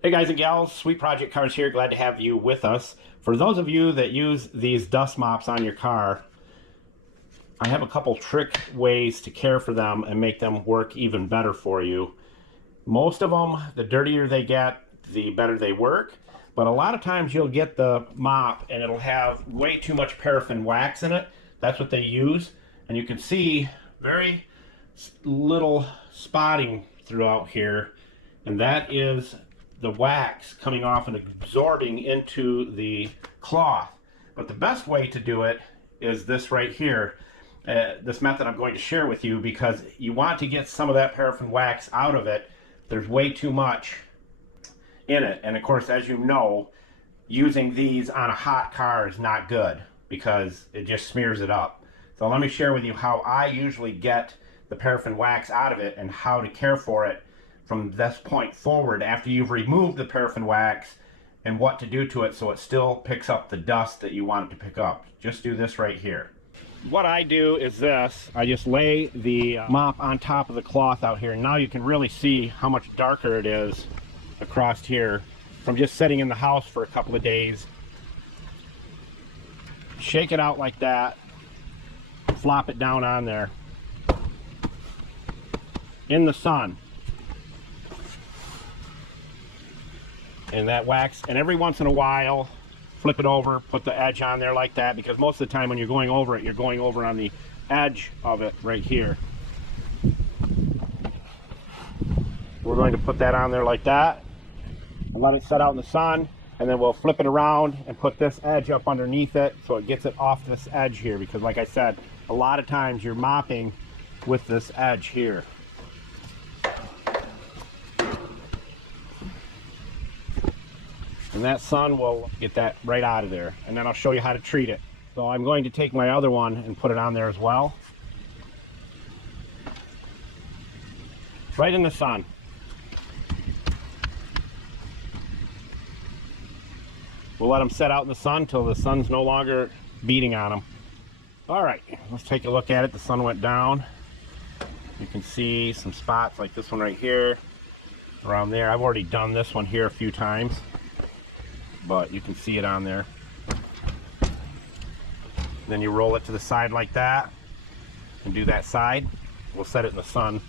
Hey guys and gals, Sweet Project Cars here. Glad to have you with us. For those of you that use these dust mops on your car, I have a couple trick ways to care for them and make them work even better for you. Most of them, the dirtier they get, the better they work. But a lot of times you'll get the mop and it'll have way too much paraffin wax in it. That's what they use. And you can see very little spotting throughout here. And that is the wax coming off and absorbing into the cloth. But the best way to do it is this right here. This method I'm going to share with you, because you want to get some of that paraffin wax out of it. There's way too much in it. And of course, as you know, using these on a hot car is not good because it just smears it up. So let me share with you how I usually get the paraffin wax out of it and how to care for it from this point forward after you've removed the paraffin wax, and what to do to it so it still picks up the dust that you want it to pick up. Just do this right here. What I do is this. I just lay the mop on top of the cloth out here, and now you can really see how much darker it is across here from just sitting in the house for a couple of days. Shake it out like that, flop it down on there in the sun. And that wax, and every once in a while flip it over, put the edge on there like that, because most of the time when you're going over it, you're going over on the edge of it right here. We're going to put that on there like that and let it set out in the sun, and then we'll flip it around and put this edge up underneath it so it gets it off this edge here, because like I said, a lot of times you're mopping with this edge here. And that sun will get that right out of there. And then I'll show you how to treat it. So I'm going to take my other one and put it on there as well. Right in the sun. We'll let them set out in the sun until the sun's no longer beating on them. All right, let's take a look at it. The sun went down. You can see some spots like this one right here, around there. I've already done this one here a few times, but you can see it on there. Then you roll it to the side like that and do that side. We'll set it in the sun.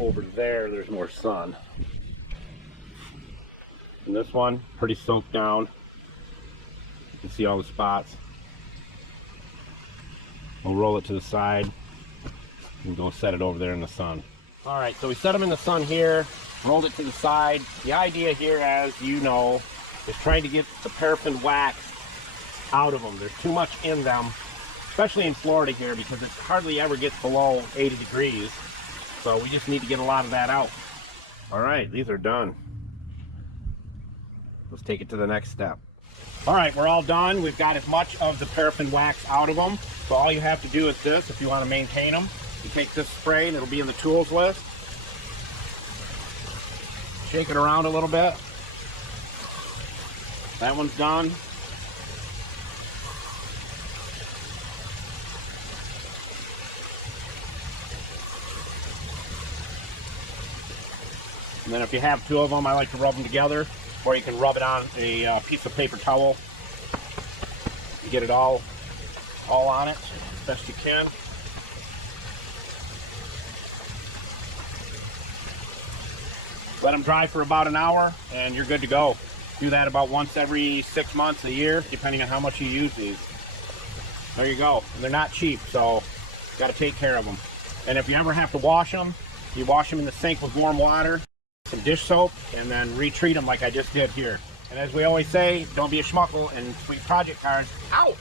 Over there, there's more sun. And this one, pretty soaked down. You can see all the spots. We'll roll it to the side and go set it over there in the sun. All right, so we set them in the sun here, rolled it to the side. The idea here, as you know, is trying to get the paraffin wax out of them. There's too much in them, especially in Florida here, because it hardly ever gets below 80 degrees. So we just need to get a lot of that out. All right, these are done. Let's take it to the next step. All right, we're all done. We've got as much of the paraffin wax out of them. So all you have to do is this, if you want to maintain them. You take this spray, and it'll be in the tools list. Shake it around a little bit. That one's done. And then if you have two of them, I like to rub them together, or you can rub it on a piece of paper towel. You get it all on it as best you can. Let them dry for about an hour and you're good to go. Do that about once every 6 months, a year, depending on how much you use these. There you go. And they're not cheap, so you got to take care of them. And if you ever have to wash them, you wash them in the sink with warm water, some dish soap, and then retreat them like I just did here. And as we always say, don't be a schmuckle, and Sweet Project Cars out!